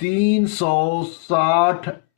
360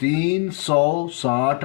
360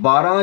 12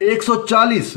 140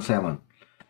17।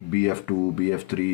BF2, BF3,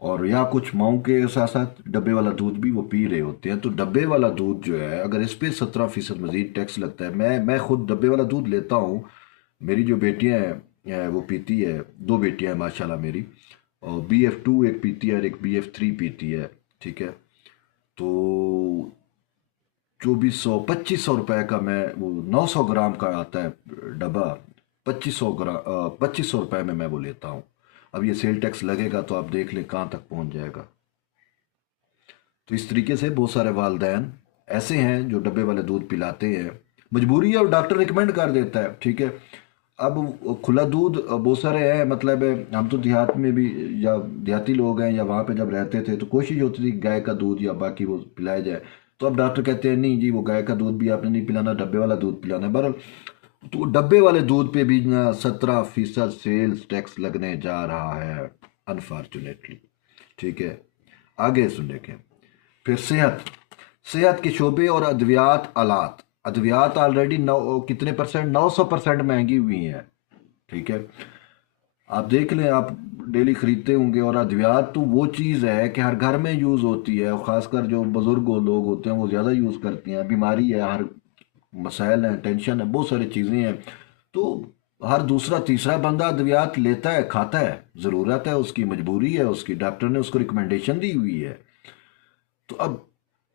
اور یا کچھ ماؤں کے ساتھ ساتھ ڈبے والا دودھ بھی وہ پی رہے ہوتے ہیں. تو ڈبے والا دودھ جو ہے اگر اس پہ 17% مزید ٹیکس لگتا ہے. میں خود ڈبے والا دودھ لیتا ہوں. میری جو بیٹیاں ہیں وہ پیتی ہے، 2 بیٹیاں ہیں ماشاءاللہ میری، اور BF2 ایک پیتی ہے اور ایک BF3 پیتی ہے. ٹھیک ہے. تو 2500 کا میں وہ 900 گرام کا آتا ہے ڈبہ، 2500 روپے میں وہ لیتا ہوں. اب یہ سیل ٹیکس لگے گا تو آپ دیکھ لیں کہاں تک پہنچ جائے گا. تو اس طریقے سے بہت سارے والدین ایسے ہیں جو ڈبے والے دودھ پلاتے ہیں، مجبوری ہے اور ڈاکٹر ریکمینڈ کر دیتا ہے. ٹھیک ہے. اب کھلا دودھ بہت سارے ہیں، مطلب ہم تو دیہات میں بھی یا دیہاتی لوگ ہیں یا وہاں پہ جب رہتے تھے تو کوشش ہوتی تھی گائے کا دودھ یا باقی وہ پلایا جائے. تو اب ڈاکٹر کہتے ہیں نہیں جی وہ گائے کا دودھ بھی آپ نے نہیں پلانا، ڈبے والا دودھ پلانا ہے. بہرحال تو ڈبے والے دودھ پہ بھی 17% سیلز ٹیکس لگنے جا رہا ہے انفارچونیٹلی. ٹھیک ہے. آگے سن دیکھیں. پھر صحت کے شعبے اور ادویات آلریڈی کتنے پرسنٹ، 900% مہنگی ہوئی ہیں. ٹھیک ہے. آپ دیکھ لیں، آپ ڈیلی خریدتے ہوں گے. اور ادویات تو وہ چیز ہے کہ ہر گھر میں یوز ہوتی ہے، خاص کر جو بزرگ لوگ ہوتے ہیں وہ زیادہ یوز کرتے ہیں. بیماری ہے، ہر مسائل ہیں، ٹینشن ہے، بہت ساری چیزیں ہیں. تو ہر دوسرا تیسرا بندہ ادویات لیتا ہے، کھاتا ہے، ضرورت ہے اس کی، مجبوری ہے اس کی، ڈاکٹر نے اس کو ریکمنڈیشن دی ہوئی ہے. تو اب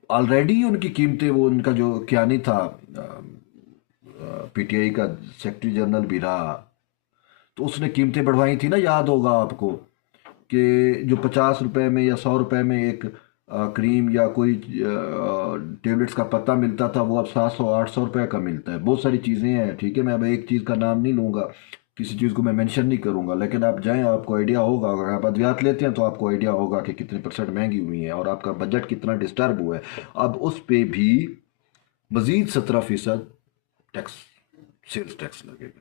آلریڈی ان کی قیمتیں، وہ ان کا جو کیانی تھا PTI کا سیکرٹری جنرل بھی رہا، تو اس نے قیمتیں بڑھوائی تھی نا، یاد ہوگا آپ کو، کہ جو 50 روپے میں یا 100 روپے میں ایک کریم یا کوئی ٹیبلٹس کا پتہ ملتا تھا، وہ اب 700 800 روپے کا ملتا ہے. بہت ساری چیزیں ہیں. ٹھیک ہے. میں اب ایک چیز کا نام نہیں لوں گا، کسی چیز کو میں مینشن نہیں کروں گا، لیکن آپ جائیں آپ کو آئیڈیا ہوگا. اگر آپ ادویات لیتے ہیں تو آپ کو آئیڈیا ہوگا کہ کتنے پرسنٹ مہنگی ہوئی ہیں اور آپ کا بجٹ کتنا ڈسٹرب ہوا ہے. اب اس پہ بھی مزید 17% ٹیکس، سیلز ٹیکس لگے گا.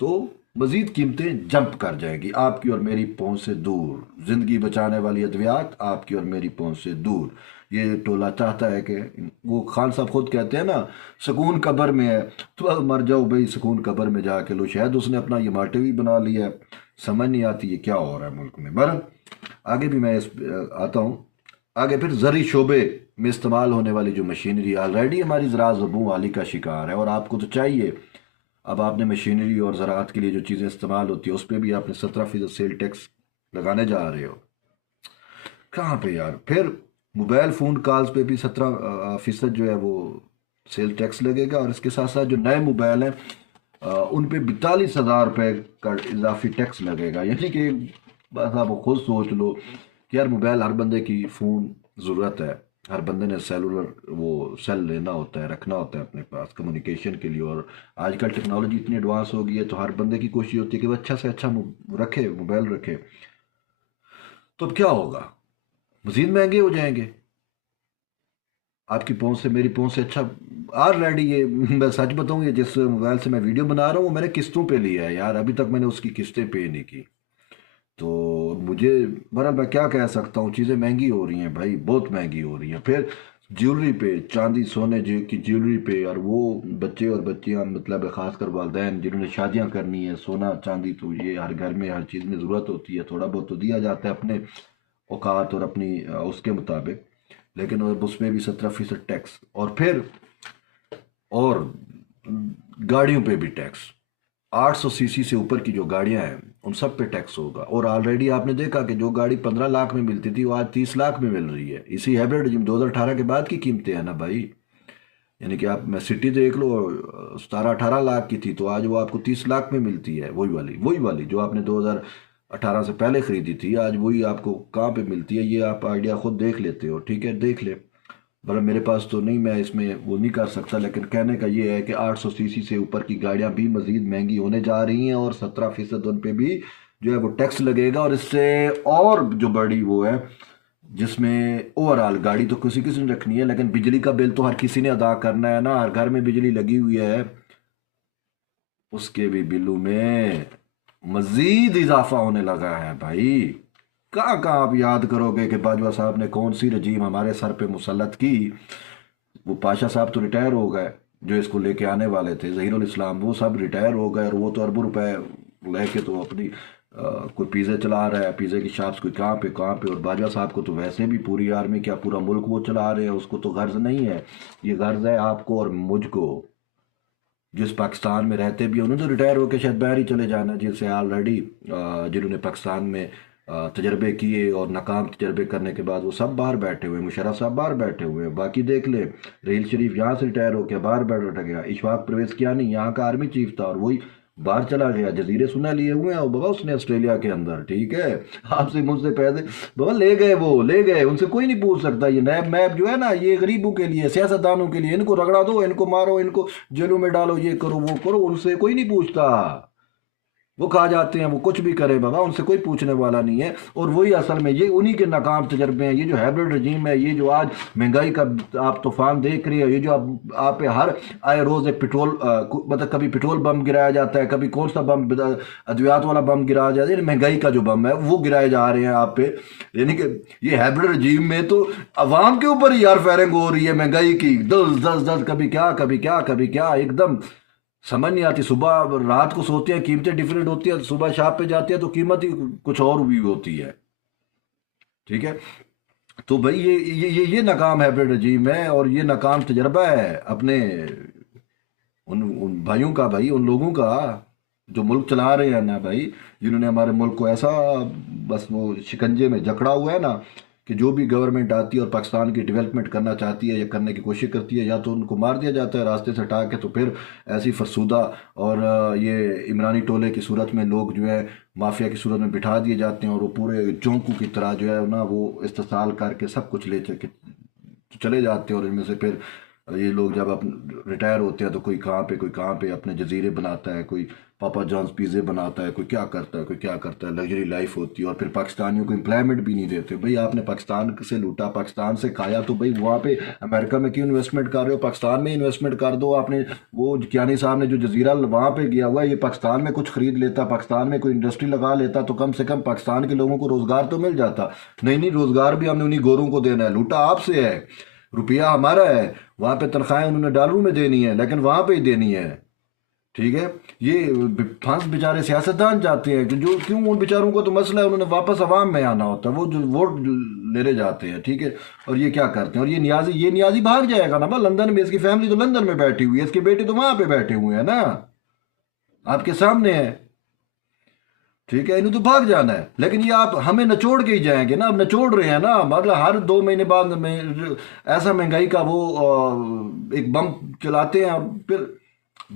تو مزید قیمتیں جمپ کر جائیں گی آپ کی اور میری پہنچ سے دور. زندگی بچانے والی ادویات آپ کی اور میری پہنچ سے دور. یہ ٹولہ چاہتا ہے کہ وہ خان صاحب خود کہتے ہیں نا سکون قبر میں ہے، تو اب مر جاؤ بھائی سکون قبر میں جا کے لو. شاید اس نے اپنا یہ ماٹو بنا لیا ہے. سمجھ نہیں آتی یہ کیا ہو رہا ہے ملک میں. بہرحال آگے بھی میں آتا ہوں. آگے پھر زرعی شعبے میں استعمال ہونے والی جو مشینری آلریڈی ہماری زراعت زبوں والی کا شکار ہے، اور آپ کو تو چاہیے اب آپ نے مشینری اور زراعت کے لیے جو چیزیں استعمال ہوتی ہیں اس پہ بھی آپ نے 17% سیل ٹیکس لگانے جا رہے ہو. کہاں پہ یار. پھر موبائل فون کالز پہ بھی 17% جو ہے وہ سیل ٹیکس لگے گا. اور اس کے ساتھ ساتھ جو نئے موبائل ہیں ان پہ 42,000 روپے کا اضافی ٹیکس لگے گا. یعنی کہ بس آپ خود سوچ لو کہ یار موبائل ہر بندے کی فون ضرورت ہے، ہر بندے نے سیلولر وہ سیل لینا ہوتا ہے، رکھنا ہوتا ہے اپنے پاس کمیونیکیشن کے لیے. اور آج کل ٹیکنالوجی اتنی ایڈوانس ہو گئی ہے تو ہر بندے کی کوشش ہوتی ہے کہ وہ اچھا سے اچھا رکھے، موبائل رکھے. تو اب کیا ہوگا؟ مزید مہنگے ہو جائیں گے. آپ کی پہنچ سے میری پہنچ سے اچھا آلریڈی یہ میں سچ بتاؤں، یہ جس موبائل سے میں ویڈیو بنا رہا ہوں وہ میں نے قسطوں پہ لیا ہے یار. ابھی تک میں نے اس کی قسطیں پے نہیں کی. تو مجھے بہرحال میں کیا کہہ سکتا ہوں، چیزیں مہنگی ہو رہی ہیں بھائی، بہت مہنگی ہو رہی ہیں. پھر جیولری پہ، چاندی سونے کی جیولری پہ، اور وہ بچے اور بچیاں، مطلب خاص کر والدین جنہوں نے شادیاں کرنی ہے، سونا چاندی تو یہ ہر گھر میں ہر چیز میں ضرورت ہوتی ہے. تھوڑا بہت تو دیا جاتا ہے اپنے اوقات اور اپنی اس کے مطابق، لیکن اس میں بھی 17% ٹیکس. اور پھر اور گاڑیوں پہ بھی ٹیکس. 800 cc سے اوپر کی جو گاڑیاں ہیں ان سب پہ ٹیکس ہوگا. اور آلریڈی آپ نے دیکھا کہ جو گاڑی 15 لاکھ میں ملتی تھی وہ آج 30 لاکھ میں مل رہی ہے. اسی ہیبریڈ جن 2018 کے بعد کی قیمتیں ہیں نا بھائی. یعنی کہ آپ میں سٹی دیکھ لو، 17-18 لاکھ کی تھی تو آج وہ آپ کو 30 لاکھ میں ملتی ہے. وہی والی جو آپ نے 2018 سے پہلے خریدی تھی، آج وہی آپ کو کہاں پہ ملتی ہے. یہ آپ آئیڈیا خود دیکھ لیتے ہو. ٹھیک ہے، دیکھ لیں. بھلا میرے پاس تو نہیں، میں اس میں وہ نہیں کر سکتا، لیکن کہنے کا یہ ہے کہ 800 cc سے اوپر کی گاڑیاں بھی مزید مہنگی ہونے جا رہی ہیں، اور 17% ان پہ بھی جو ہے وہ ٹیکس لگے گا. اور اس سے اور جو بڑی وہ ہے جس میں اوورال گاڑی تو کسی نے رکھنی ہے، لیکن بجلی کا بل تو ہر کسی نے ادا کرنا ہے نا. ہر گھر میں بجلی لگی ہوئی ہے، اس کے بھی بلوں میں مزید اضافہ ہونے لگا ہے بھائی. کہاں آپ یاد کرو گے کہ باجوہ صاحب نے کون سی رجیم ہمارے سر پہ مسلط کی. وہ پاشا صاحب تو ریٹائر ہو گئے، جو اس کو لے کے آنے والے تھے ظہیر الاسلام، وہ سب ریٹائر ہو گئے، اور وہ تو اربوں روپے لے کے تو اپنی کوئی پیزے چلا رہا ہے، پیزے کی شاپس کوئی کہاں پہ کہاں پہ، اور باجوہ صاحب کو تو ویسے بھی پوری آرمی کیا پورا ملک وہ چلا رہے ہیں، اس کو تو غرض نہیں ہے، یہ غرض ہے آپ کو اور مجھ کو جس پاکستان میں رہتے بھی ہیں۔ انہوں نے تو ریٹائر ہو کے شاید باہر ہی چلے جانا، جن سے آلریڈی جنہوں نے پاکستان میں تجربے کیے اور ناکام تجربے کرنے کے بعد وہ سب باہر بیٹھے ہوئے ہیں، مشرف صاحب باہر بیٹھے ہوئے ہیں، باقی دیکھ لیں ریل شریف یہاں سے ریٹائر ہو کے باہر بیٹھ گیا، اشفاق پرویز کیا نہیں یہاں کا آرمی چیف تھا اور وہی باہر چلا گیا، جزیرے سنا لیے ہوئے ہیں اور بابا اس نے آسٹریلیا کے اندر، ٹھیک ہے، آپ سے مجھ سے پیسے بابا لے گئے، وہ لے گئے، ان سے کوئی نہیں پوچھ سکتا۔ یہ نیب میب جو ہے نا یہ غریبوں کے لیے، سیاستدانوں کے لیے، ان کو رگڑا دو، ان کو مارو، ان کو جیلوں میں ڈالو، یہ کرو وہ کرو، ان سے کوئی نہیں پوچھتا، وہ کھا جاتے ہیں، وہ کچھ بھی کرے بابا، ان سے کوئی پوچھنے والا نہیں ہے۔ اور وہی اصل میں یہ انہی کے ناکام تجربے ہیں، یہ جو ہیبرڈ رجیم ہے، یہ جو آج مہنگائی کا آپ طوفان دیکھ رہے ہیں، یہ جو آپ پہ ہر آئے روز ایک پٹرول مطلب کبھی پٹرول بم گرایا جاتا ہے، کبھی کون سا بم ادویات والا بم گرایا جاتا ہے، یعنی مہنگائی کا جو بم ہے وہ گرائے جا رہے ہیں آپ پہ، یعنی کہ یہ ہیبرڈ رجیم میں تو عوام کے اوپر ہی یار فائرنگ ہو رہی ہے مہنگائی کی، دس دس دس، کبھی کیا کبھی کیا کبھی کیا، ایک دم سمجھ نہیں آتی۔ صبح رات کو سوتے ہیں قیمتیں ڈیفرنٹ ہوتی ہیں، صبح شاپ پہ جاتے ہیں تو قیمت ہی کچھ اور بھی ہوتی ہے، ٹھیک ہے۔ تو بھائی یہ ناکام ہیبرڈ رجیم ہے اور یہ ناکام تجربہ ہے اپنے ان بھائیوں کا، بھائی ان لوگوں کا جو ملک چلا رہے ہیں نا بھائی، جنہوں نے ہمارے ملک کو ایسا بس وہ شکنجے میں جکڑا ہوا ہے نا کہ جو بھی گورنمنٹ آتی ہے اور پاکستان کی ڈیولپمنٹ کرنا چاہتی ہے یا کرنے کی کوشش کرتی ہے، یا تو ان کو مار دیا جاتا ہے راستے سے ہٹا کے، تو پھر ایسی فرسودہ اور یہ عمرانی ٹولے کی صورت میں لوگ جو ہے مافیا کی صورت میں بٹھا دیے جاتے ہیں اور وہ پورے چونکو کی طرح جو ہے نا وہ استحصال کر کے سب کچھ لے چلے جاتے ہیں، اور ان میں سے پھر یہ لوگ جب ریٹائر ہوتے ہیں تو کوئی کہاں پہ اپنے جزیرے بناتا ہے، کوئی پاپا جانز پیزے بناتا ہے، کوئی کیا کرتا ہے، کوئی کیا کرتا ہے، لگژری لائف ہوتی ہے، اور پھر پاکستانیوں کو امپلائمنٹ بھی نہیں دیتے۔ بھئی آپ نے پاکستان سے لوٹا، پاکستان سے کھایا، تو بھئی وہاں پہ امریکہ میں کیوں انویسٹمنٹ کر رہے ہو؟ پاکستان میں انویسٹمنٹ کر دو۔ آپ نے وہ کیانی صاحب نے جو جزیرہ وہاں پہ گیا ہوا ہے، یہ پاکستان میں کچھ خرید لیتا، پاکستان میں کوئی انڈسٹری لگا لیتا تو کم سے کم پاکستان کے لوگوں کو روزگار تو مل جاتا۔ نہیں، روزگار بھی ہم نے انہی گوروں کو دینا ہے، لوٹا آپ سے ہے، روپیہ ہمارا ہے، وہاں پہ تنخواہیں انہوں نے ڈالروں میں دینی ہے، لیکن وہاں پہ ہی دینی ہے، ٹھیک ہے۔ یہ پھنس بیچارے سیاستدان جاتے ہیں کہ جو کیوں ان بیچاروں کو تو مسئلہ ہے، انہوں نے واپس عوام میں آنا ہوتا ہے، وہ جو ووٹ لینے جاتے ہیں، ٹھیک ہے۔ اور یہ کیا کرتے ہیں، اور یہ نیازی بھاگ جائے گا نا با لندن میں، اس کی فیملی تو لندن میں بیٹھی ہوئی ہے، اس کے بیٹے تو وہاں پہ بیٹھے ہوئے ہیں نا، آپ کے سامنے ہے، ٹھیک ہے، انہیں تو بھاگ جانا ہے، لیکن یہ آپ ہمیں نچوڑ کے ہی جائیں گے نا، اب نچوڑ رہے ہیں نا، مطلب ہر 2 مہینے بعد میں ایسا مہنگائی کا وہ ایک بم چلاتے ہیں، پھر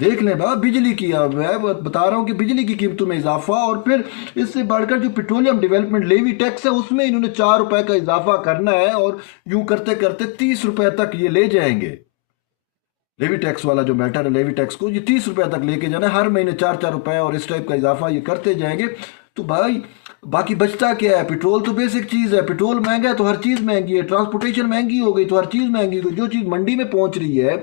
دیکھ لیں بابا بجلی کی، میں بتا رہا ہوں کہ بجلی کی قیمتوں میں اضافہ، اور پھر اس سے بڑھ کر جو پیٹرولیم ڈیولپمنٹ لیوی ٹیکس ہے اس میں انہوں نے 4 روپے کا اضافہ کرنا ہے، اور یوں کرتے کرتے 30 روپے تک یہ لے جائیں گے۔ لیوی ٹیکس والا جو میٹر ہے، لیوی ٹیکس کو یہ 30 روپے تک لے کے جانا ہے، ہر مہینے 4 روپے اور اس ٹائپ کا اضافہ یہ کرتے جائیں گے۔ تو بھائی باقی بچتا کیا ہے؟ پیٹرول تو بیسک چیز ہے، پیٹرول مہنگا ہے تو ہر چیز مہنگی ہے، ٹرانسپورٹیشن مہنگی ہو گئی تو ہر چیز مہنگی ہو گئی، جو چیز منڈی میں پہنچ رہی ہے،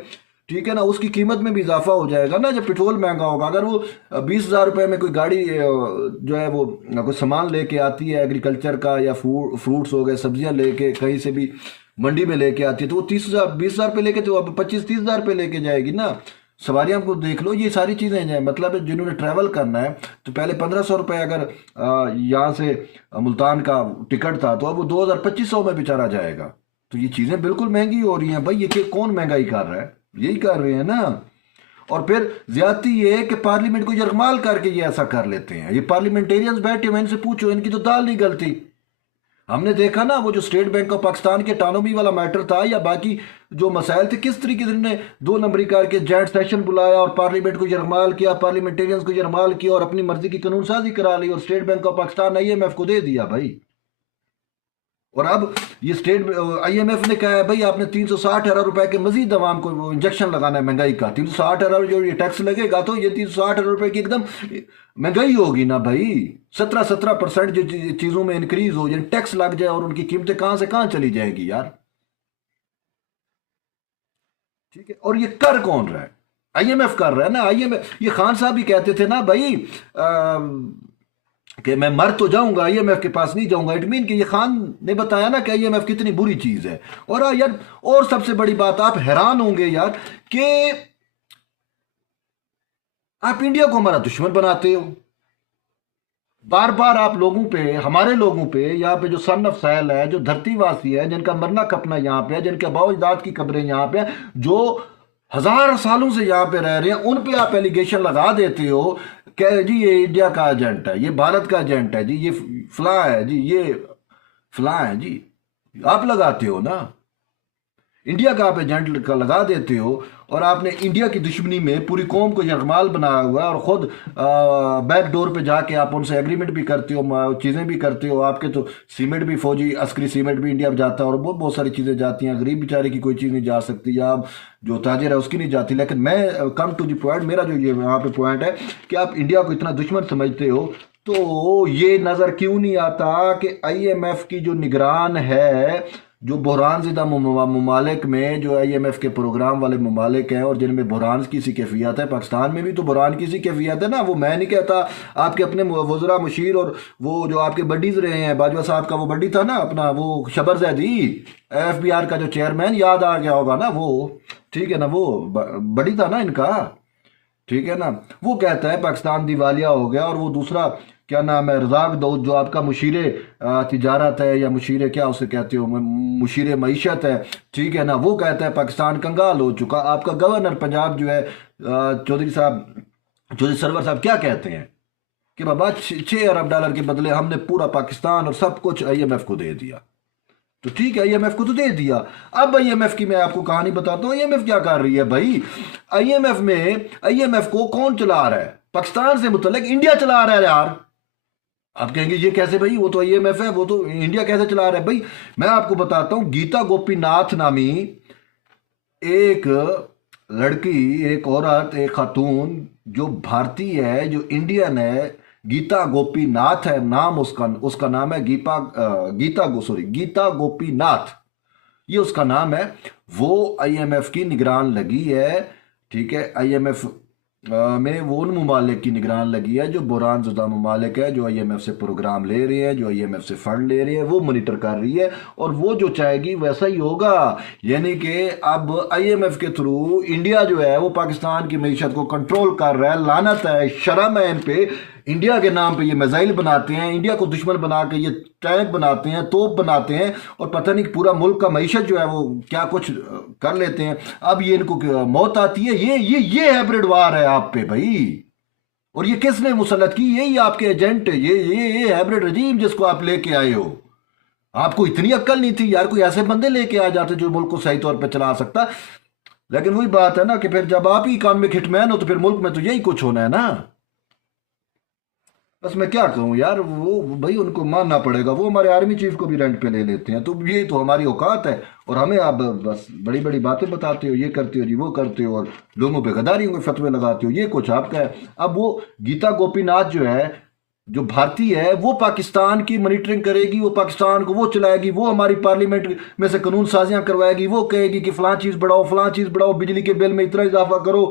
ٹھیک ہے نا، اس کی قیمت میں بھی اضافہ ہو جائے گا نا جب پیٹرول مہنگا ہوگا۔ اگر وہ 20,000 روپے میں کوئی گاڑی جو ہے وہ کوئی سامان لے کے آتی ہے ایگریکلچر کا، یا فروٹس ہو گئے، سبزیاں لے کے کہیں سے بھی منڈی میں لے کے آتی ہے، تو وہ 20,000 روپے لے کے تو اب 25-30,000 روپے لے کے جائے گی نا۔ سواریاں کو دیکھ لو، یہ ساری چیزیں ہیں، مطلب جنہوں نے ٹریول کرنا ہے تو پہلے 1,500 روپے اگر یہاں سے ملتان کا ٹکٹ تھا تو اب وہ 2,000-2,500 میں بیچارہ جائے گا۔ تو یہ چیزیں بالکل مہنگی ہو رہی ہیں بھائی، یہ کہ کون مہنگائی کر رہا ہے؟ یہی کر رہے ہیں نا۔ اور پھر زیادتی یہ ہے کہ پارلیمنٹ کو یرغمال کر کے یہ ایسا کر لیتے ہیں، یہ پارلیمنٹیرینز بیٹھے ہوئے، ان سے پوچھو ان کی تو دال نہیں گلتی۔ ہم نے دیکھا نا وہ جو اسٹیٹ بینک آف پاکستان کے اٹانومی والا میٹر تھا، یا باقی جو مسائل تھے، کس طریقے سے انہوں نے 2 نمبری کر کے جوائنٹ سیشن بلایا اور پارلیمنٹ کو یرغمال کیا، پارلیمنٹیرینز کو یرغمال کیا اور اپنی مرضی کی قانون سازی کرا لی، اور state bank of Pakistan IMF کو دے دیا بھائی۔ اور اب یہ IMF نے کہا ہے بھائی آپ نے 360 ارب روپے کے مزید عوام کو انجیکشن لگانا ہے مہنگائی کا، 360 ارب جو یہ ٹیکس لگے گا تو یہ 360 ارب روپے کی ایک دم مہنگائی ہوگی نا بھائی، 17% جو چیزوں میں انکریز ہو، یعنی ٹیکس لگ جائے، اور ان کی قیمتیں کہاں سے کہاں چلی جائیں گی یار، ٹھیک ہے۔ اور یہ کر کون رہا ہے؟ IMF کر رہا ہے نا، IMF، یہ خان صاحب بھی کہتے تھے نا بھائی کہ میں مر تو جاؤں گا IMF کے پاس نہیں جاؤں گا، اٹ مین کہ یہ خان نے بتایا نا کہ IMF کتنی بری چیز ہے۔ اور یار اور سب سے بڑی بات، آپ حیران ہوں گے یار کہ آپ انڈیا کو ہمارا دشمن بناتے ہو، بار بار آپ لوگوں پہ، ہمارے لوگوں پہ، یہاں پہ جو سن آف سیل ہے، جو دھرتی واسی ہے، جن کا مرنا کپنا یہاں پہ ہے، جن کے باؤ اجداد کی قبریں یہاں پہ ہیں، جو ہزار سالوں سے یہاں پہ رہ رہے ہیں، ان پہ آپ ایلیگیشن لگا دیتے ہو کہ جی یہ انڈیا کا ایجنٹ ہے، یہ بھارت کا ایجنٹ ہے، جی یہ فلاں ہے، جی یہ فلاں ہے، جی آپ لگاتے ہو نا، انڈیا کا آپ ایجنٹ کا لگا دیتے ہو، اور آپ نے انڈیا کی دشمنی میں پوری قوم کو یرغمال بنایا ہوا ہے، اور خود بیک ڈور پہ جا کے آپ ان سے ایگریمنٹ بھی کرتے ہو، چیزیں بھی کرتے ہو، آپ کے تو سیمنٹ بھی، فوجی عسکری سیمنٹ بھی انڈیا میں جاتا ہے، اور بہت بہت ساری چیزیں جاتی ہیں، غریب بیچارے کی کوئی چیز نہیں جا سکتی، یا جو تاجر ہے اس کی نہیں جاتی، لیکن میں کم ٹو دی پوائنٹ، میرا جو یہ یہاں پہ پوائنٹ ہے کہ آپ انڈیا کو اتنا دشمن سمجھتے ہو، تو یہ نظر کیوں نہیں آتا کہ آئی ایم ایف کی جو نگران ہے، جو بحران زدہ ممالک میں، جو آئی ایم ایف کے پروگرام والے ممالک ہیں اور جن میں بحران کی سی کیفیت ہے، پاکستان میں بھی تو بحران کی سی کیفیت ہے نا، وہ میں نہیں کہتا، آپ کے اپنے وزراء مشیر اور وہ جو آپ کے بڈیز رہے ہیں، باجوہ صاحب کا وہ بڈی تھا نا اپنا، وہ شبر زیدی، ایف بی آر کا جو چیئرمین، یاد آ گیا ہوگا نا وہ، ٹھیک ہے نا، وہ بڈی تھا نا ان کا، ٹھیک ہے نا، وہ کہتا ہے پاکستان دیوالیہ ہو گیا، اور وہ دوسرا کیا نام ہے، رزاق داؤد، جو آپ کا مشیر تجارت ہے، یا مشیر کیا اسے کہتے ہو، مشیر معیشت ہے، ٹھیک ہے نا، وہ کہتا ہے پاکستان کنگال ہو چکا۔ آپ کا گورنر پنجاب جو ہے چودھری صاحب، چودھری سرور صاحب، کیا کہتے ہیں کہ بابا 6 ارب ڈالر کے بدلے ہم نے پورا پاکستان اور سب کچھ آئی ایم ایف کو دے دیا۔ تو ٹھیک ہے، آئی ایم ایف کو تو دے دیا، اب آئی ایم ایف کی میں آپ کو کہانی بتاتا ہوں، آئی ایم ایف کیا کر رہی ہے بھائی۔ آئی ایم ایف میں، آئی ایم ایف کو کون چلا رہا ہے؟ پاکستان سے متعلق انڈیا چلا رہا ہے یار۔ آپ کہیں گے یہ کیسے بھائی، وہ تو آئی ایم ایف ہے، وہ تو انڈیا کیسے چلا رہا ہے بھائی؟ میں آپ کو بتاتا ہوں، گیتا گوپی ناتھ نامی ایک لڑکی، ایک عورت، ایک خاتون جو بھارتی ہے، جو انڈین ہے، گیتا گوپی ناتھ ہے نام، اس کا نام ہے گیتا گوپی ناتھ، یہ اس کا نام ہے۔ وہ آئی ایم ایف کی نگران لگی ہے، ٹھیک ہے، آئی ایم ایف میں وہ ان ممالک کی نگران لگی ہے جو بحران زدہ ممالک ہے، جو آئی ایم ایف سے پروگرام لے رہے ہیں، جو آئی ایم ایف سے فنڈ لے رہے ہیں، وہ مانیٹر کر رہی ہے، اور وہ جو چاہے گی ویسا ہی ہوگا۔ یعنی کہ اب آئی ایم ایف کے تھرو انڈیا جو ہے وہ پاکستان کی معیشت کو کنٹرول کر رہا ہے، لعنت ہے، شرم ہے ان پہ۔ انڈیا کے نام پہ یہ میزائل بناتے ہیں، انڈیا کو دشمن بنا کے یہ ٹینک بناتے ہیں، توپ بناتے ہیں، اور پتہ نہیں پورا ملک کا معیشت جو ہے وہ کیا کچھ کر لیتے ہیں۔ اب یہ ان کو موت آتی ہے، یہ ہیبرڈ وار ہے آپ پہ بھائی، اور یہ کس نے مسلط کی؟ یہی آپ کے ایجنٹ، یہ ہیبرڈ رجیم جس کو آپ لے کے آئے ہو۔ آپ کو اتنی عقل نہیں تھی یار، کوئی ایسے بندے لے کے آ جاتے جو ملک کو صحیح طور پہ چلا سکتا، لیکن وہی بات ہے نا کہ پھر جب آپ ہی اکانومک ہٹ مین ہو تو پھر ملک میں تو یہی کچھ ہونا ہے نا۔ بس میں کیا کہوں یار، وہ بھائی ان کو ماننا پڑے گا، وہ ہمارے آرمی چیف کو بھی رینٹ پہ لے لیتے ہیں، تو یہ تو ہماری اوقات ہے، اور ہمیں آپ بس بڑی بڑی باتیں بتاتے ہو، یہ کرتے ہو جی، وہ کرتے ہو، اور لوگوں پہ غداریوں کے فتوے لگاتے ہو، یہ کچھ آپ کا ہے۔ اب وہ گیتا گوپی ناتھ جو ہے، جو بھارتی ہے، وہ پاکستان کی مانیٹرنگ کرے گی، وہ پاکستان کو وہ چلائے گی، وہ ہماری پارلیمنٹ میں سے قانون سازیاں کروائے گی، وہ کہے گی کہ فلاں چیز بڑھاؤ، فلاں چیز بڑھاؤ، بجلی کے بل میں اتنا اضافہ کرو۔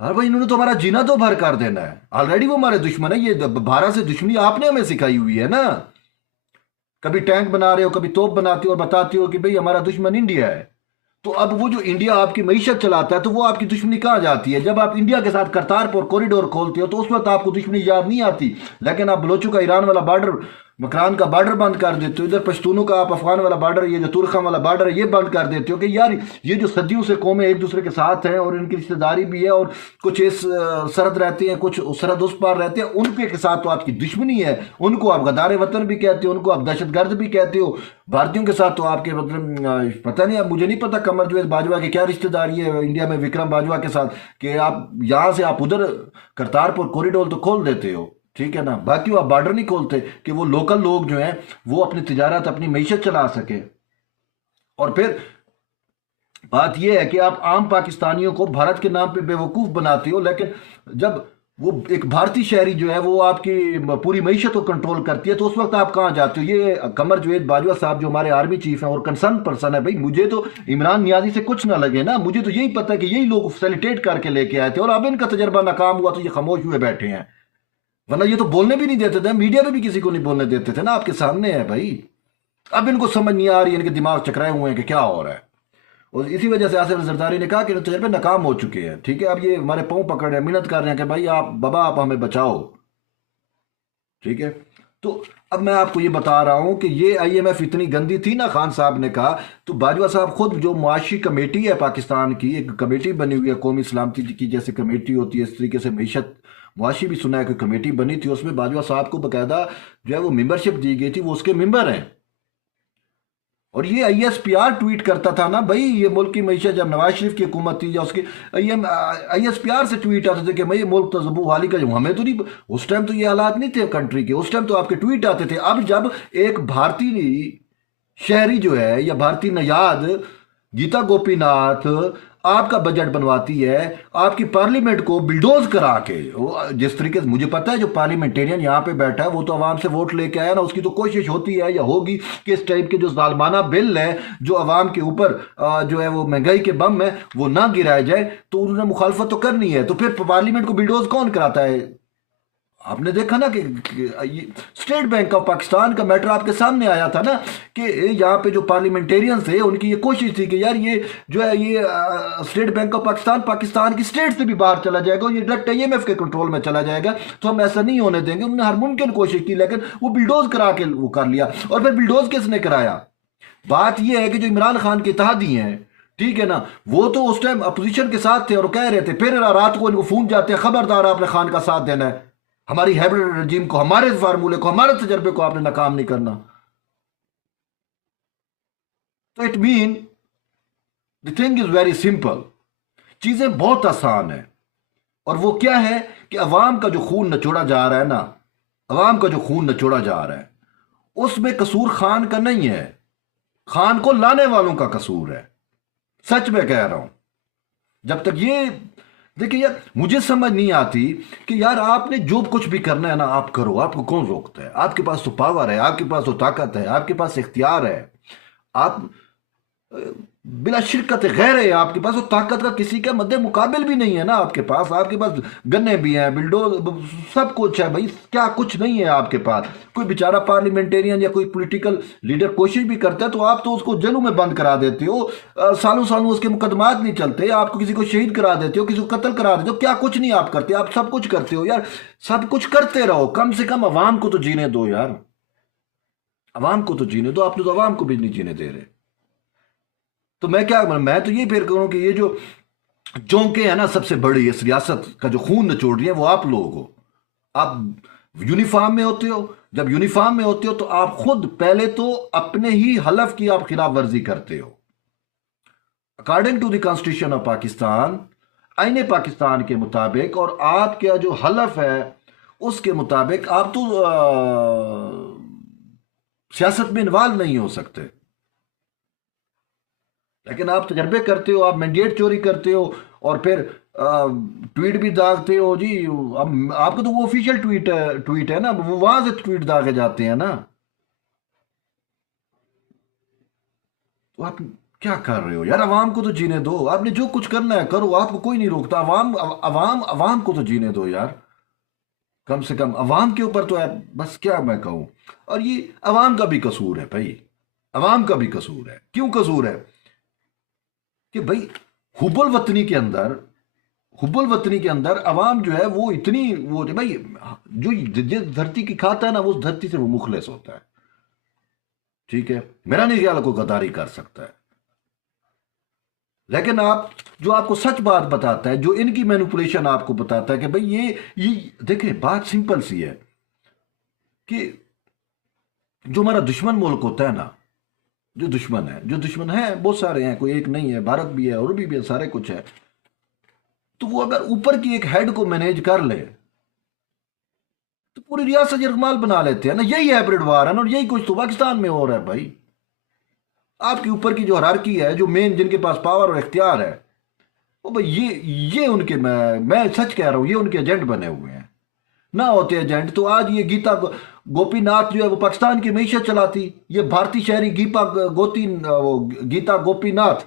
ہر بھائی انہوں نے تو ہمارا جینا تو بھر کر دینا ہے، آلریڈی وہ ہمارے دشمن ہے، یہ بھارت سے دشمنی آپ نے ہمیں سکھائی ہوئی ہے نا۔ کبھی ٹینک بنا رہے ہو، کبھی توپ بناتے ہو، اور بتاتے ہو کہ بھئی ہمارا دشمن انڈیا ہے، تو اب وہ جو انڈیا آپ کی معیشت چلاتا ہے، تو وہ آپ کی دشمنی کہاں جاتی ہے؟ جب آپ انڈیا کے ساتھ کرتارپور کوریڈور کھولتے ہو تو اس وقت آپ کو دشمنی یاد نہیں آتی، لیکن آپ بلوچوں کا ایران والا بارڈر، مکران کا بارڈر بند کر دیتے ہو، ادھر پشتونوں کا آپ افغان والا بارڈر، یہ جو ترخم والا بارڈر ہے، یہ بند کر دیتے ہو کہ یار یہ جو صدیوں سے قومیں ایک دوسرے کے ساتھ ہیں، اور ان کی رشتہ داری بھی ہے، اور کچھ اس سرحد رہتے ہیں، کچھ سرحد اس پار رہتے ہیں، ان کے ساتھ تو آپ کی دشمنی ہے، ان کو آپ غدار وطن بھی کہتے ہو، ان کو آپ دہشت گرد بھی کہتے ہو۔ بھارتیوں کے ساتھ تو آپ کے مطلب پتہ نہیں، اب مجھے نہیں پتا قمر جوید باجوہ کی کیا رشتہ داری ہے انڈیا میں وکرم باجوہ کے ساتھ، کہ آپ یہاں سے آپ ادھر کرتارپور کوریڈور تو کھول دیتے ہو، ٹھیک ہے نا، باقی وہ آپ بارڈر نہیں کھولتے کہ وہ لوکل لوگ جو ہیں وہ اپنی تجارت، اپنی معیشت چلا سکے۔ اور پھر بات یہ ہے کہ آپ عام پاکستانیوں کو بھارت کے نام پہ بے وقوف بناتے ہو، لیکن جب وہ ایک بھارتی شہری جو ہے وہ آپ کی پوری معیشت کو کنٹرول کرتی ہے، تو اس وقت آپ کہاں جاتے ہو؟ یہ قمر جوید باجوہ صاحب جو ہمارے آرمی چیف ہیں اور کنسرن پرسن ہے، بھائی مجھے تو عمران نیازی سے کچھ نہ لگے نا، مجھے تو یہی پتہ ہے کہ یہی لوگ فیسیلیٹیٹ کر کے لے کے آئے تھے، اور اب ان کا تجربہ ناکام ہوا تو یہ خاموش ہوئے بیٹھے ہیں، ورنہ یہ تو بولنے بھی نہیں دیتے تھے، میڈیا پہ بھی کسی کو نہیں بولنے دیتے تھے نا، آپ کے سامنے ہے بھائی۔ اب ان کو سمجھ نہیں آ رہی، ان کے دماغ چکرائے ہوئے ہیں کہ کیا ہو رہا ہے، اور اسی وجہ سے آصف زرداری نے کہا کہ تجربے ناکام ہو چکے ہیں، ٹھیک ہے، اب یہ ہمارے پاؤں پکڑ رہے ہیں، محنت کر رہے ہیں کہ بھائی آپ بابا، آپ ہمیں بچاؤ، ٹھیک ہے. تو اب میں آپ کو یہ بتا رہا ہوں کہ یہ آئی ایم ایف اتنی گندی تھی نا، خان صاحب نے کہا تو باجوہ صاحب خود جو معاشی کمیٹی ہے پاکستان کی، ایک کمیٹی بنی ہوئی ہے قومی سلامتی کی جیسے کمیٹی ہوتی ہے، اس طریقے سے معیشت معاشی بھی سنا ہے کہ کمیٹی بنی تھی، اس میں باجوہ صاحب کو باقاعدہ جو ہے وہ ممبرشپ دی گئی تھی، وہ اس کے ممبر ہیں. اور یہ I S P R tweet کرتا تھا نا بھائی، یہ ملک کی معیشت جب نواز شریف کی حکومت تھی یا اس کی آئی ایس پی آر سے ٹویٹ آتے تھے کہ بھائی ملک تو زبو حالی کا، ہمیں تو نہیں، اس ٹائم تو یہ حالات نہیں تھے کنٹری کے، اس ٹائم تو آپ کے ٹویٹ آتے تھے. اب جب ایک بھارتی شہری جو ہے یا بھارتی نیاد گیتا گوپی ناتھ آپ کا بجٹ بنواتی ہے، آپ کی پارلیمنٹ کو بلڈوز کرا کے، جس طریقے سے مجھے پتا ہے جو پارلیمنٹیرین یہاں پہ بیٹھا ہے وہ تو عوام سے ووٹ لے کے آیا نا، اس کی تو کوشش ہوتی ہے یا ہوگی کہ اس ٹائپ کے جو ظالمانہ بل ہے جو عوام کے اوپر جو ہے وہ مہنگائی کے بم ہے وہ نہ گرائے جائے، تو انہوں نے مخالفت تو کرنی ہے. تو پھر پارلیمنٹ کو بلڈوز کون کراتا ہے؟ آپ نے دیکھا نا کہ اسٹیٹ بینک آف پاکستان کا میٹر آپ کے سامنے آیا تھا نا، کہ یہاں پہ جو پارلیمنٹیرینز تھے ان کی یہ کوشش تھی کہ یار یہ جو ہے یہ اسٹیٹ بینک آف پاکستان کی اسٹیٹ سے بھی باہر چلا جائے گا، یہ ڈائریکٹ آئی ایم ایف کے کنٹرول میں چلا جائے گا، تو ہم ایسا نہیں ہونے دیں گے. انہوں نے ہر ممکن کوشش کی لیکن وہ بلڈوز کرا کے وہ کر لیا. اور پھر بلڈوز کس نے کرایا؟ بات یہ ہے کہ جو عمران خان کے اتحادی ہیں، ٹھیک ہے نا، وہ تو اس ٹائم اپوزیشن کے ساتھ تھے اور کہہ رہے تھے، پھر رات کو ان کو فون جاتے ہیں خبردار آپ نے خان کا ساتھ دینا ہے، ہماری ہائبرڈ رجیم کو، ہمارے فارمولے کو، ہمارے تجربے کو آپ نے ناکام نہیں کرنا. تو it mean the thing is very simple, چیزیں بہت آسان ہیں. اور وہ کیا ہے کہ عوام کا جو خون نچوڑا جا رہا ہے نا، عوام کا جو خون نچوڑا جا رہا ہے اس میں قصور خان کا نہیں ہے، خان کو لانے والوں کا قصور ہے. سچ میں کہہ رہا ہوں. جب تک یہ دیکھیں یار، مجھے سمجھ نہیں آتی کہ یار آپ نے جو کچھ بھی کرنا ہے نا آپ کرو، آپ کو کون روکتا ہے؟ آپ کے پاس تو پاور ہے، آپ کے پاس تو طاقت ہے، آپ کے پاس اختیار ہے، آپ بلا شرکت غیر ہے، آپ کے پاس وہ طاقت کا کسی کا مد مقابل بھی نہیں ہے نا. آپ کے پاس گنے بھی ہیں، بلڈوز سب کچھ ہے بھائی، کیا کچھ نہیں ہے آپ کے پاس؟ کوئی بیچارہ پارلیمنٹیرین یا کوئی پولیٹیکل لیڈر کوشش بھی کرتا ہے تو آپ تو اس کو جیلوں میں بند کرا دیتے ہو، سالوں سالوں اس کے مقدمات نہیں چلتے، آپ کو کسی کو شہید کرا دیتے ہو، کسی کو قتل کرا دیتے ہو، کیا کچھ نہیں آپ کرتے، آپ سب کچھ کرتے ہو. یار سب کچھ کرتے رہو، کم سے کم عوام کو تو جینے دو یار، عوام کو تو جینے دو. آپ نے تو عوام کو بھی نہیں جینے دے رہے. تو میں تو یہ پھر کہوں کہ یہ جو چونکے ہیں نا سب سے بڑی اس ریاست کا جو خون نچوڑ رہی ہے وہ آپ لوگ ہو. آپ یونیفارم میں ہوتے ہو، جب یونیفارم میں ہوتے ہو تو آپ خود پہلے تو اپنے ہی حلف کی آپ خلاف ورزی کرتے ہو. According to the constitution of Pakistan, آئین پاکستان کے مطابق، اور آپ کا جو حلف ہے اس کے مطابق آپ تو سیاست میں انوالو نہیں ہو سکتے. لیکن آپ تجربے کرتے ہو، آپ مینڈیٹ چوری کرتے ہو اور پھر ٹویٹ بھی داغتے ہو. جی آپ کو تو وہ آفیشیل ٹویٹ ہے نا، وہ وہاں سے ٹویٹ داغے جاتے ہیں نا. تو آپ کیا کر رہے ہو یار؟ عوام کو تو جینے دو، آپ نے جو کچھ کرنا ہے کرو، آپ کو کوئی نہیں روکتا. عوام کو تو جینے دو یار، کم سے کم عوام کے اوپر تو ہے. بس کیا میں کہوں. اور یہ عوام کا بھی قصور ہے بھائی، عوام کا بھی قصور ہے. کیوں قصور ہے؟ کہ بھائی حب الوطنی کے اندر عوام جو ہے وہ اتنی وہ بھائی جو جس دھرتی کی کھاتا ہے نا اس دھرتی سے وہ مخلص ہوتا ہے. ٹھیک ہے، میرا نہیں خیال کوئی غداری کر سکتا ہے. لیکن آپ کو سچ بات بتاتا ہے، جو ان کی مینوپولیشن آپ کو بتاتا ہے کہ بھئی یہ دیکھیں بات سمپل سی ہے کہ جو ہمارا دشمن ملک ہوتا ہے نا، جو دشمن ہے بہت سارے ہیں، کوئی ایک نہیں ہے، بھارت بھی ہے، عربی بھی ہے، سارے کچھ ہے. تو وہ اگر اوپر کی ایک ہیڈ کو مینیج کر لے تو پوری ریاست یرغمال بنا لیتے ہیں نا. یہی ہائبرڈ وار ہے نا، اور یہی کچھ تو پاکستان میں ہو رہا ہے بھائی. آپ کے اوپر کی جو ہرارکی ہے، جو مین جن کے پاس پاور اور اختیار ہے، وہ بھائی یہ ان کے، میں سچ کہہ رہا ہوں، یہ ان کے ایجنٹ بنے ہوئے ہیں. نہ ہوتے ایجنٹ تو آج یہ گیتا گوپی ناتھ جو ہے وہ پاکستان کی معیشت چلاتی. یہ بھارتی شہری گیتا گوپی ناتھ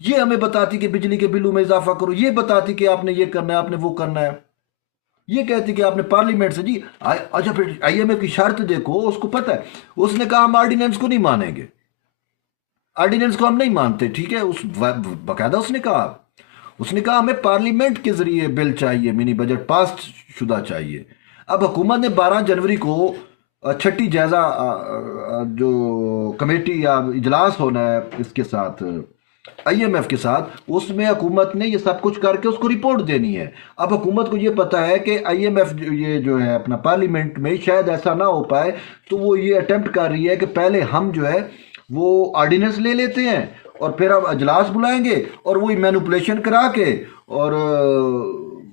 یہ ہمیں بتاتی کہ بجلی کے بلوں میں اضافہ کرو، یہ بتاتی کہ آپ نے یہ کرنا ہے، آپ نے وہ کرنا ہے، یہ کہتی کہ آپ نے پارلیمنٹ سے. جی اچھا پھر آئی ایم ایف کی شرط دیکھو، اس کو پتہ ہے، اس نے کہا ہم آرڈیننس کو نہیں مانیں گے، آرڈیننس کو ہم نہیں مانتے. ٹھیک ہے، باقاعدہ اس نے کہا ہمیں پارلیمنٹ کے ذریعے بل چاہیے، منی بجٹ پاس شدہ چاہیے. اب حکومت نے 12 جنوری کو چھٹی جائزہ جو کمیٹی یا اجلاس ہونا ہے اس کے ساتھ آئی ایم ایف کے ساتھ، اس میں حکومت نے یہ سب کچھ کر کے اس کو رپورٹ دینی ہے۔ اب حکومت کو یہ پتا ہے کہ آئی ایم ایف یہ جو ہے اپنا پارلیمنٹ میں شاید ایسا نہ ہو پائے، تو وہ یہ اٹیمپٹ کر رہی ہے کہ پہلے ہم جو ہے وہ آرڈیننس لے لیتے ہیں اور پھر ہم اجلاس بلائیں گے اور وہی مینوپولیشن کرا کے اور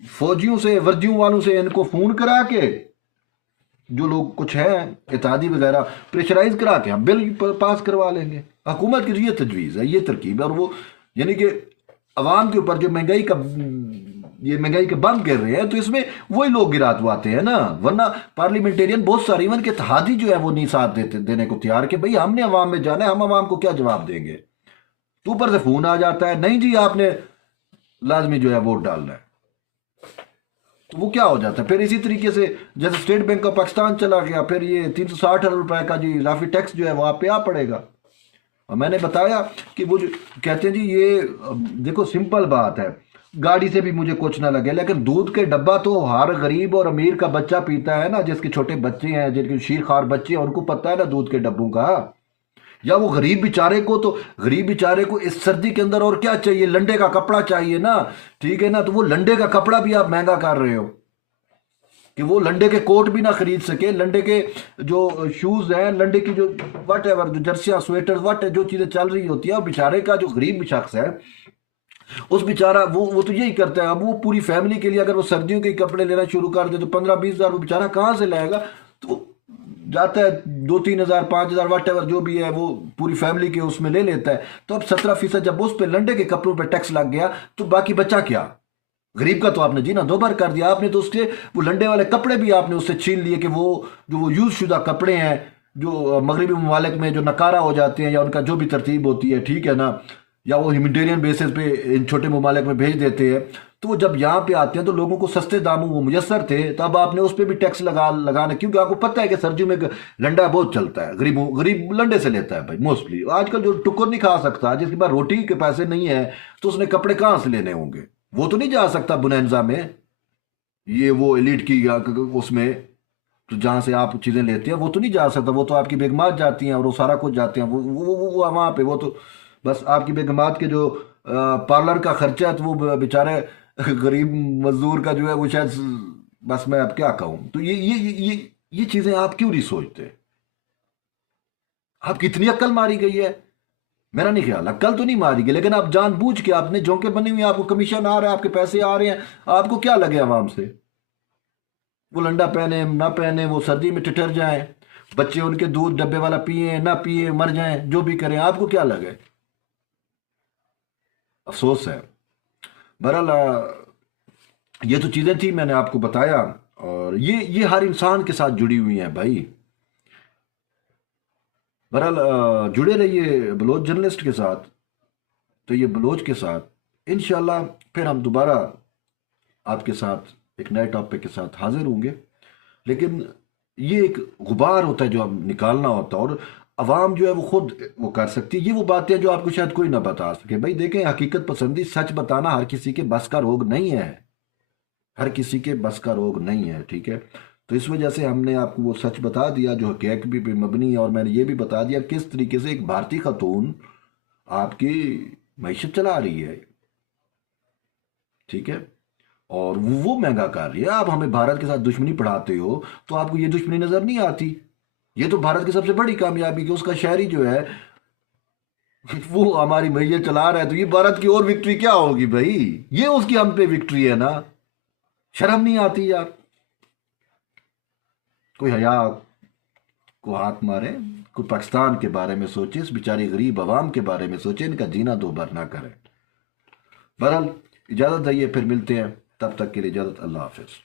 فوجیوں سے وردیوں والوں سے ان کو فون کرا کے جو لوگ کچھ ہیں اتحادی وغیرہ پریشرائز کرا کے ہم بل پاس کروا لیں گے۔ حکومت کی یہ تجویز ہے، یہ ترکیب ہے، اور وہ یعنی کہ عوام کے اوپر جو مہنگائی کے بند کر رہے ہیں، تو اس میں وہی لوگ گراتواتے ہیں نا، ورنہ پارلیمنٹیرین بہت سارے ایون کے اتحادی جو ہے وہ نہیں ساتھ دینے کو تیار کہ بھئی ہم نے عوام میں جانا ہے، ہم عوام کو کیا جواب دیں گے؟ تو اوپر سے فون آ جاتا ہے نہیں جی آپ نے لازمی جو ہے ووٹ ڈالنا ہے، تو وہ کیا ہو جاتا ہے پھر اسی طریقے سے جیسے اسٹیٹ بینک آف پاکستان چلا گیا، پھر یہ 360 ارب روپے کا جی اضافی ٹیکس جو ہے وہ آپ پہ آ پڑے گا۔ اور میں نے بتایا کہ وہ جو کہتے ہیں جی یہ دیکھو سمپل بات ہے، گاڑی سے بھی مجھے کچھ نہ لگے، لیکن دودھ کے ڈبہ تو ہر غریب اور امیر کا بچہ پیتا ہے نا، جس کے چھوٹے بچے ہیں، جن کے شیر خوار بچے ہیں، ان کو پتہ ہے نا دودھ کے ڈبوں کا۔ یا وہ غریب بیچارے کو اس سردی کے اندر اور کیا چاہیے؟ لنڈے کا کپڑا چاہیے نا، ٹھیک ہے نا، تو وہ لنڈے کا کپڑا بھی آپ مہنگا کر رہے ہو کہ وہ لنڈے کے کوٹ بھی نہ خرید سکے، لنڈے کے جو شوز ہیں، لنڈے کی جو وٹ ایور جو جرسیاں سویٹر جو چیزیں چل رہی ہوتی ہیں، اور بیچارے کا جو غریب شخص ہے اس بیچارہ وہ تو یہی کرتا ہے۔ اب وہ پوری فیملی کے لیے اگر وہ سردیوں کے کپڑے لینا شروع کر دے تو 15-20 ہزار وہ بیچارہ کہاں سے لائے گا؟ تو جاتا ہے 2-3 ہزار 5 ہزار واٹ ایور جو بھی ہے وہ پوری فیملی کے اس میں لے لیتا ہے۔ تو اب 17% جب اس پہ لنڈے کے کپڑوں پہ ٹیکس لگ گیا تو باقی بچا کیا؟ غریب کا تو آپ نے جینا دوبر کر دیا، آپ نے تو اس کے وہ لنڈے والے کپڑے بھی آپ نے اس سے چھین لیے کہ وہ یوز شدہ کپڑے ہیں جو مغربی ممالک میں جو نکارہ ہو جاتے ہیں یا ان کا جو بھی ترتیب ہوتی ہے، ٹھیک ہے نا، یا وہ ہیومینٹیرین بیسس پہ ان چھوٹے ممالک میں بھیج دیتے ہیں، تو وہ جب یہاں پہ آتے ہیں تو لوگوں کو سستے داموں وہ میسر تھے، تو اب آپ نے اس پہ بھی ٹیکس لگانا، کیونکہ آپ کو پتہ ہے کہ سردیوں میں لنڈا بہت چلتا ہے، غریب لنڈے سے لیتا ہے بھائی موسٹلی۔ آج کل جو ٹکر نہیں کھا سکتا، جس کے پاس روٹی کے پیسے نہیں ہیں، تو اس نے کپڑے کہاں سے لینے ہوں گے؟ وہ تو نہیں جا سکتا بنینزا میں، یہ وہ ایلیٹ کی اس میں تو جہاں سے آپ چیزیں لیتے ہیں، وہ تو نہیں جا سکتا، وہ تو آپ کی بیگمات جاتی ہیں اور وہ سارا کچھ جاتے ہیں، وہ وہاں پہ وہ تو بس آپ کی بیگمات کے جو پارلر کا خرچہ ہے، تو وہ بیچارے غریب مزدور کا جو ہے وہ شاید، بس میں اب کیا کہوں۔ تو یہ چیزیں آپ کیوں نہیں سوچتے؟ آپ کی اتنی عقل ماری گئی ہے؟ میرا نہیں خیال، عقل تو نہیں ماری گئی، لیکن آپ جان بوجھ کے آپ نے جونکے بنی ہوئی، آپ کو کمیشن آ رہا ہے، آپ کے پیسے آ رہے ہیں، آپ کو کیا لگے عوام سے؟ وہ لنڈا پہنے نہ پہنے، وہ سردی میں ٹٹر جائیں، بچے ان کے دودھ ڈبے والا پیئیں نہ پیئیں، مر جائیں، جو بھی کریں، آپ کو کیا لگے؟ افسوس ہے۔ بہرحال یہ تو چیزیں تھیں میں نے آپ کو بتایا، اور یہ ہر انسان کے ساتھ جڑی ہوئی ہیں بھائی۔ بہرحال جڑے رہیے بلوچ جرنلسٹ کے ساتھ، تو یہ بلوچ کے ساتھ انشاءاللہ پھر ہم دوبارہ آپ کے ساتھ ایک نئے ٹاپک کے ساتھ حاضر ہوں گے، لیکن یہ ایک غبار ہوتا ہے جو ہم نکالنا ہوتا ہے، اور عوام جو ہے وہ خود وہ کر سکتی ہے۔ یہ وہ باتیں جو آپ کو شاید کوئی نہ بتا سکے بھائی، دیکھیں حقیقت پسندی، سچ بتانا ہر کسی کے بس کا روگ نہیں ہے، ہر کسی کے بس کا روگ نہیں ہے، ٹھیک ہے؟ تو اس وجہ سے ہم نے آپ کو وہ سچ بتا دیا جو حقیقت بھی پہ مبنی ہے، اور میں نے یہ بھی بتا دیا کس طریقے سے ایک بھارتی خاتون آپ کی معیشت چلا رہی ہے، ٹھیک ہے؟ اور وہ مہنگا کر رہی ہے۔ آپ ہمیں بھارت کے ساتھ دشمنی پڑھاتے ہو تو آپ کو یہ دشمنی نظر نہیں آتی؟ یہ تو بھارت کی سب سے بڑی کامیابی کہ اس کا شہری جو ہے وہ ہماری معیشت چلا رہا ہے، تو یہ بھارت کی اور وکٹری کیا ہوگی بھائی؟ یہ اس کی ہم پہ وکٹری ہے نا، شرم نہیں آتی یار؟ کوئی حیا کو ہاتھ مارے، کوئی پاکستان کے بارے میں سوچے، اس بیچاری غریب عوام کے بارے میں سوچے، ان کا جینا دوبر نہ کرے۔ بہرحال اجازت دئیے، پھر ملتے ہیں، تب تک کے لیے اجازت، اللہ حافظ۔